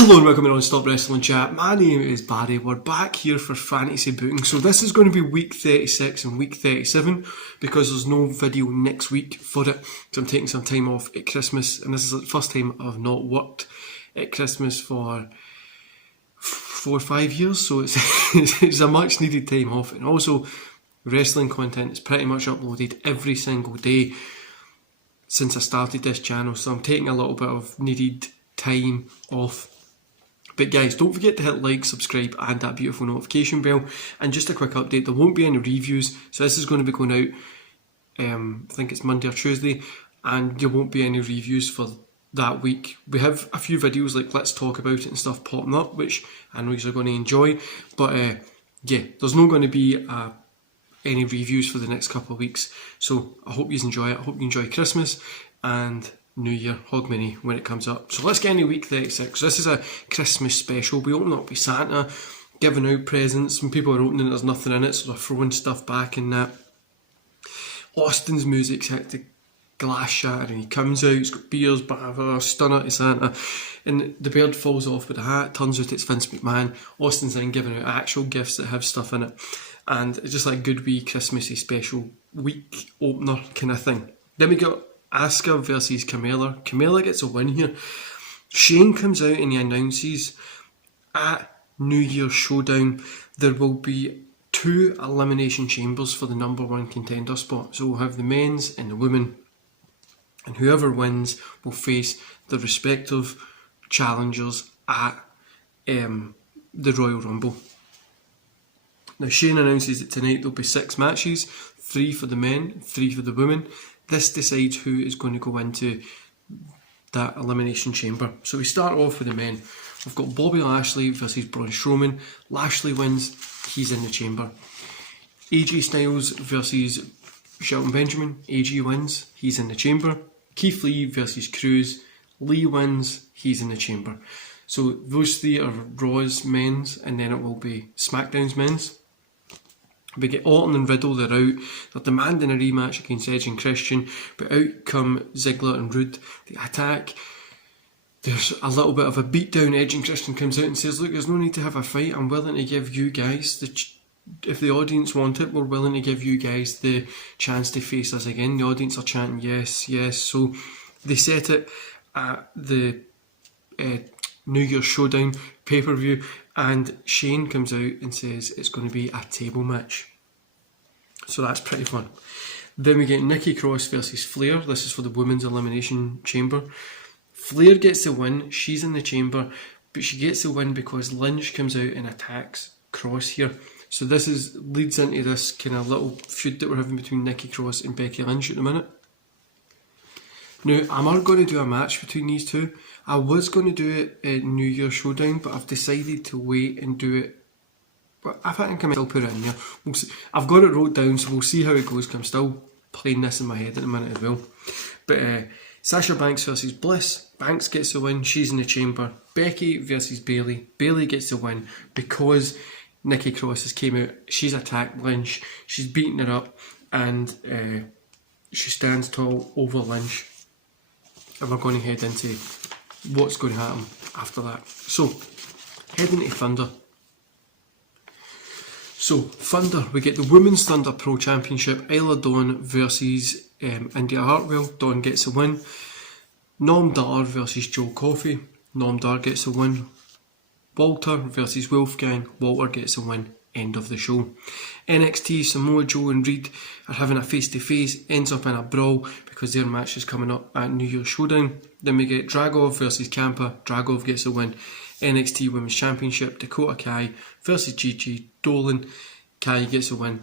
Hello and welcome to Non-Stop Wrestling Chat. My name is Barry. We're back here for Fantasy Booking. So this is going to be week 36 and week 37 because there's no video next week for it. So I'm taking some time off at Christmas, and this is the first time I've not worked at Christmas for 4 or 5 years. So it's a much needed time off, and also wrestling content is pretty much uploaded every single day since I started this channel. So I'm taking a little bit of needed time off. But guys, don't forget to hit like, subscribe and that beautiful notification bell. And just a quick update, there won't be any reviews, so this is going to be going out I think it's Monday or Tuesday, and there won't be any reviews for that week. We have a few videos like Let's Talk About It and stuff popping up, which I know you're going to enjoy, but yeah, there's not going to be any reviews for the next couple of weeks. So I hope you enjoy it. I hope you enjoy Christmas and New Year, Hog Mini when it comes up. So let's get into week 36. So this is a Christmas special. We open up with Santa giving out presents. When people are opening it, there's nothing in it, so they're throwing stuff back in that. Austin's music's hit the glass shatter and he comes out, he's got beers, blah, stunner to Santa, and the bird falls off with a hat. Turns out it's Vince McMahon. Austin's then giving out actual gifts that have stuff in it, and it's just like a good wee Christmassy special week opener kind of thing. Then we got Asuka versus Carmella. Carmella gets a win here. Shane comes out and he announces at New Year's Showdown there will be 2 elimination chambers for the number 1 contender spot. So we'll have the men's and the women, and whoever wins will face the respective challengers at the Royal Rumble. Now Shane announces that tonight there'll be 6 matches, 3 for the men, 3 for the women. This decides who is going to go into that elimination chamber. So we start off with the men. We've got Bobby Lashley versus Braun Strowman. Lashley wins, he's in the chamber. AJ Styles versus Shelton Benjamin. AJ wins, he's in the chamber. Keith Lee versus Cruz. Lee wins, he's in the chamber. So those 3 are Raw's men's, and then it will be SmackDown's men's. We get Orton and Riddle, they're out. They're demanding a rematch against Edge and Christian, but out come Ziggler and Rude. They attack. There's a little bit of a beatdown. Edge and Christian comes out and says, look, there's no need to have a fight. I'm willing to give you guys, if the audience want it, we're willing to give you guys the chance to face us again. The audience are chanting, yes, yes. So they set it at the New Year's Showdown pay-per-view, and Shane comes out and says it's going to be a table match. So that's pretty fun. Then we get Nikki Cross versus Flair. This is for the women's elimination chamber. Flair gets the win, she's in the chamber, but she gets the win because Lynch comes out and attacks Cross here. So this leads into this kind of little feud that we're having between Nikki Cross and Becky Lynch at the minute. Now, am I going to do a match between these two? I was going to do it at New Year's Showdown, but I've decided to wait and do it. But I think I can still put it in here. I've got it wrote down, so we'll see how it goes, because I'm still playing this in my head at the minute as well. But Sasha Banks versus Bliss. Banks gets the win, she's in the chamber. Becky versus Bayley. Bayley gets the win because Nikki Cross has came out. She's attacked Lynch. She's beaten her up, and she stands tall over Lynch. And we're going to head into what's going to happen after that. So, heading to Thunder. So, Thunder, we get the Women's Thunder Pro Championship. Isla Dawn versus India Hartwell. Dawn gets a win. Noam Dar versus Joe Coffey. Noam Dar gets a win. Walter versus Wolfgang. Walter gets a win. End of the show. NXT, Samoa Joe and Reed are having a face-to-face, ends up in a brawl because their match is coming up at New Year's Showdown. Then we get Dragov versus Ciampa. Dragov gets a win. NXT Women's Championship, Dakota Kai versus Gigi Dolan. Kai gets a win.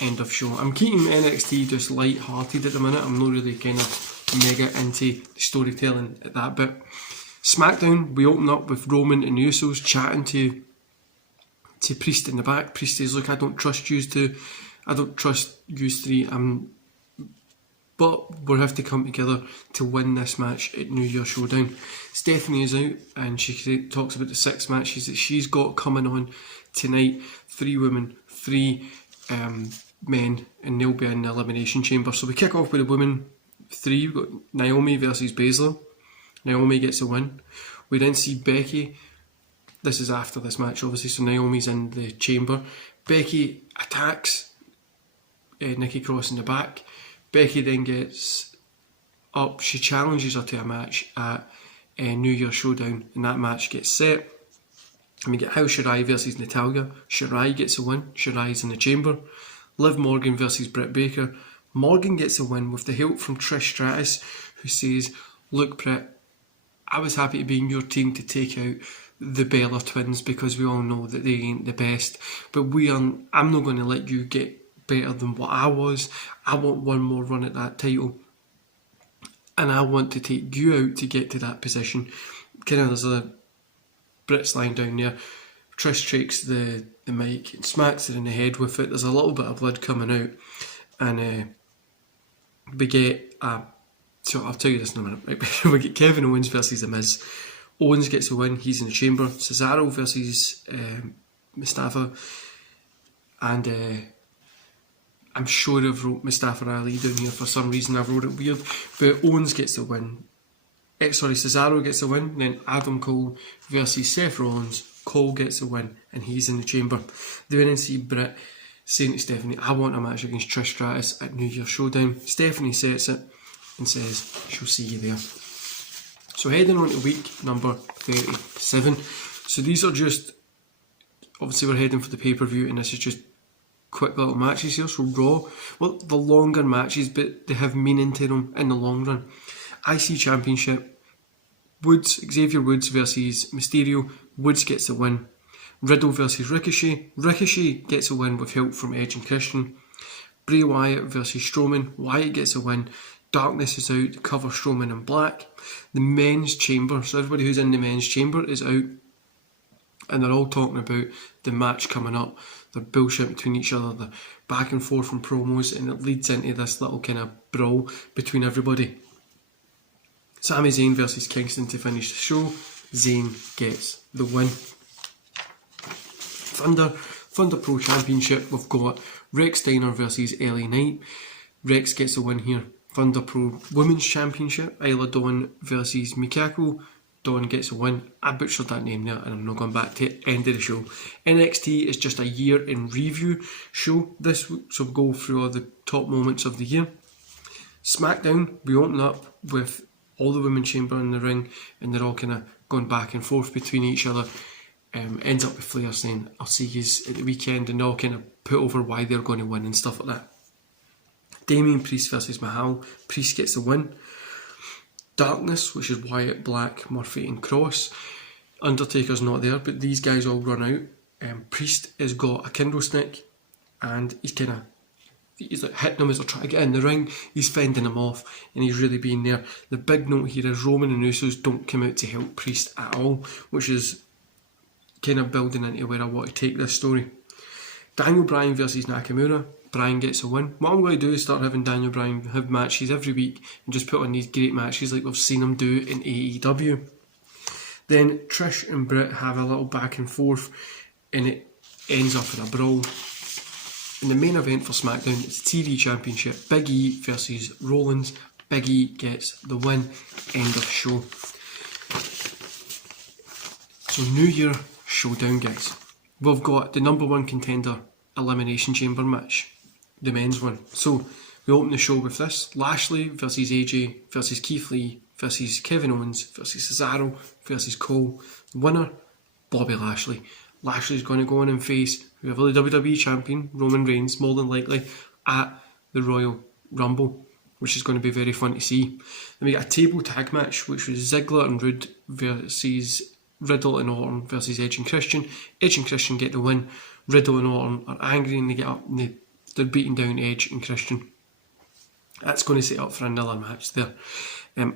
End of show. I'm keeping NXT just light-hearted at the minute. I'm not really kind of mega into the storytelling at that bit. SmackDown, we open up with Roman and Usos chatting to Priest in the back. Priest says, look, I don't trust you two. I don't trust you 3. But we'll have to come together to win this match at New Year's Showdown. Stephanie is out and she talks about the 6 matches that she's got coming on tonight. 3 women, 3 men, and they'll be in the Elimination Chamber. So we kick off with the women 3. We've got Naomi versus Baszler. Naomi gets a win. We then see Becky This is after this match, obviously, so Naomi's in the chamber. Becky attacks Nikki Cross in the back. Becky then gets up, she challenges her to a match at New Year's Showdown, and that match gets set. And we get House Shirai versus Natalya. Shirai gets a win. Shirai's in the chamber. Liv Morgan versus Britt Baker. Morgan gets a win with the help from Trish Stratus, who says, "Look, Britt, I was happy to be in your team to take out the Bella twins because we all know that they ain't the best. But I'm not going to let you get better than what I was. I want one more run at that title. And I want to take you out to get to that position." Kind of, there's a Brit's lying down there. Trish takes the mic and smacks her in the head with it. There's a little bit of blood coming out. And we get, so I'll tell you this in a minute. Right? We get Kevin Owens versus The Miz. Owens gets a win. He's in the chamber. Cesaro versus Mustafa. And I'm sure I've wrote Mustafa Ali down here for some reason. I've wrote it weird. But Owens gets the win. Cesaro gets a win. Then Adam Cole versus Seth Rollins. Cole gets a win. And he's in the chamber. They went and see Britt saying to Stephanie, "I want a match against Trish Stratus at New Year's Showdown." Stephanie sets it and says she'll see you there. So heading on to week number 37. So these are just, obviously we're heading for the pay-per-view, and this is just quick little matches here. So Raw, well, the longer matches, but they have meaning to them in the long run. IC Championship, Xavier Woods versus Mysterio. Woods gets the win. Riddle versus Ricochet. Ricochet gets a win with help from Edge and Christian. Bray Wyatt versus Strowman. Wyatt gets a win. Darkness is out to cover Strowman in black. The men's chamber, so everybody who's in the men's chamber is out, and they're all talking about the match coming up. They're bullshit between each other, they're back and forth from promos, and it leads into this little kind of brawl between everybody. Sami Zayn versus Kingston to finish the show. Zayn gets the win. Thunder Pro Championship, we've got Rex Steiner versus Ellie Knight. Rex gets a win here. Thunder Pro Women's Championship, Isla Dawn versus Mikako. Dawn gets a win. I butchered that name there and I'm not going back to it. End of the show. NXT is just a year in review show this week, so we'll go through all the top moments of the year. SmackDown, we open up with all the women's chamber in the ring, and they're all kind of going back and forth between each other. Ends up with Flair saying, "I'll see you at the weekend," and they all kind of put over why they're going to win and stuff like that. Damian Priest versus Mahal. Priest gets the win. Darkness, which is Wyatt, Black, Murphy and Cross. Undertaker's not there, but these guys all run out. Priest has got a kendo stick, and he's like hitting them as they're trying to get in the ring. He's fending them off, and he's really being there. The big note here is Roman and Usos don't come out to help Priest at all, which is kind of building into where I want to take this story. Daniel Bryan versus Nakamura. Bryan gets a win. What I'm going to do is start having Daniel Bryan have matches every week and just put on these great matches like we've seen him do in AEW. Then Trish and Britt have a little back and forth, and it ends up in a brawl. In the main event for SmackDown, it's TV Championship. Big E versus Rollins. Big E gets the win. End of show. So New Year Showdown, guys. We've got the number one contender Elimination Chamber match. The men's one. So we open the show with this. Lashley versus AJ versus Keith Lee versus Kevin Owens versus Cesaro versus Cole. Winner, Bobby Lashley. Lashley's going to go on and face whoever the WWE champion, Roman Reigns, more than likely, at the Royal Rumble, which is going to be very fun to see. Then we got a table tag match, which was Ziggler and Rude versus Riddle and Orton versus Edge and Christian. Edge and Christian get the win. Riddle and Orton are angry and they get up and they're beating down Edge and Christian. That's going to set up for another match there.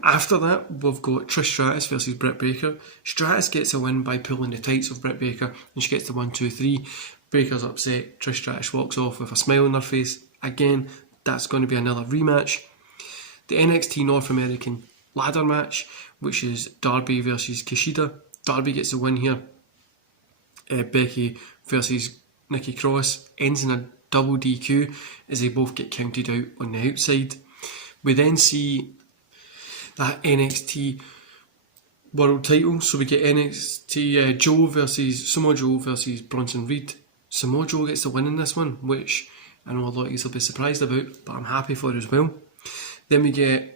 After that, we've got Trish Stratus versus Britt Baker. Stratus gets a win by pulling the tights of Britt Baker, and she gets the 1, 2, 3. Baker's upset. Trish Stratus walks off with a smile on her face. Again, that's going to be another rematch. The NXT North American ladder match, which is Darby versus Kushida. Darby gets the win here. Becky versus Nikki Cross ends in a double DQ as they both get counted out on the outside. We then see that NXT world title. So we get NXT Samoa Joe versus Bronson Reed. Samoa Joe gets the win in this one, which I know a lot of you will be surprised about, but I'm happy for it as well. Then we get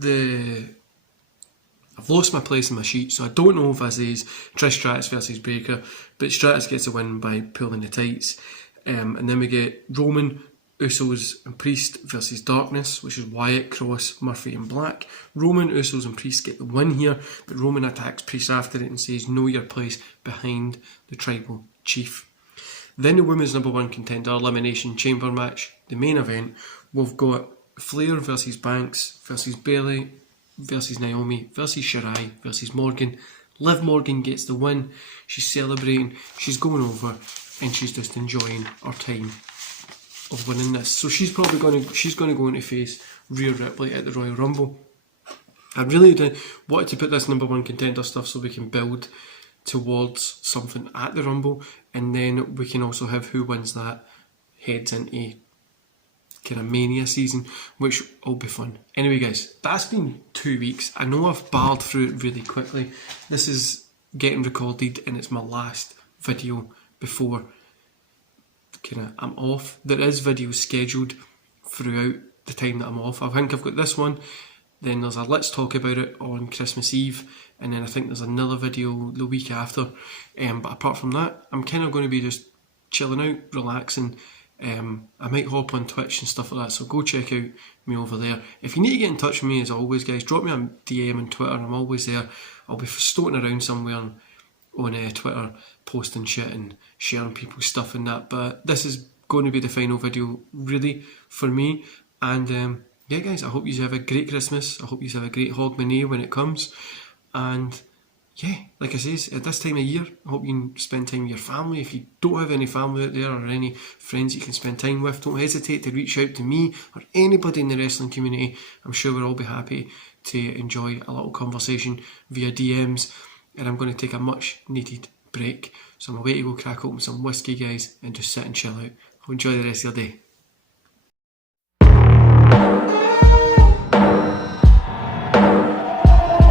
I've lost my place in my sheet, so I don't know if this is Trish Stratus versus Baker, but Stratus gets a win by pulling the tights. And then we get Roman, Usos and Priest versus Darkness, which is Wyatt, Cross, Murphy and Black. Roman, Usos and Priest get the win here, but Roman attacks Priest after it and says, know your place behind the tribal chief. Then the women's number one contender elimination chamber match, the main event. We've got Flair versus Banks versus Bayley versus Naomi versus Shirai versus Morgan. Liv Morgan gets the win. She's celebrating, she's going over, and she's just enjoying her time of winning this. So she's probably going to go into face Rhea Ripley at the Royal Rumble. I really wanted to put this number one contender stuff so we can build towards something at the Rumble, and then we can also have who wins that heads into kind of Mania season, which will be fun. Anyway guys, that's been 2 weeks. I know I've barred through it really quickly. This is getting recorded and it's my last video before I'm off. There is videos scheduled throughout the time that I'm off. I think I've got this one, then there's a Let's Talk About It on Christmas Eve, and then I think there's another video the week after. But apart from that, I'm kind of going to be just chilling out, relaxing. I might hop on Twitch and stuff like that, so go check out me over there. If you need to get in touch with me, as always guys, drop me a DM on Twitter. I'm always there. I'll be stoating around somewhere on Twitter, posting shit and sharing people's stuff and that. But this is going to be the final video really for me, and yeah guys, I hope you have a great Christmas. I hope you have a great Hogmanay when it comes, and yeah, like I says, at this time of year, I hope you can spend time with your family. If you don't have any family out there or any friends you can spend time with, don't hesitate to reach out to me or anybody in the wrestling community. I'm sure we'll all be happy to enjoy a little conversation via DMs. And I'm going to take a much needed break, so I'm away to go crack open some whiskey guys and just sit and chill out. Enjoy the rest of your day.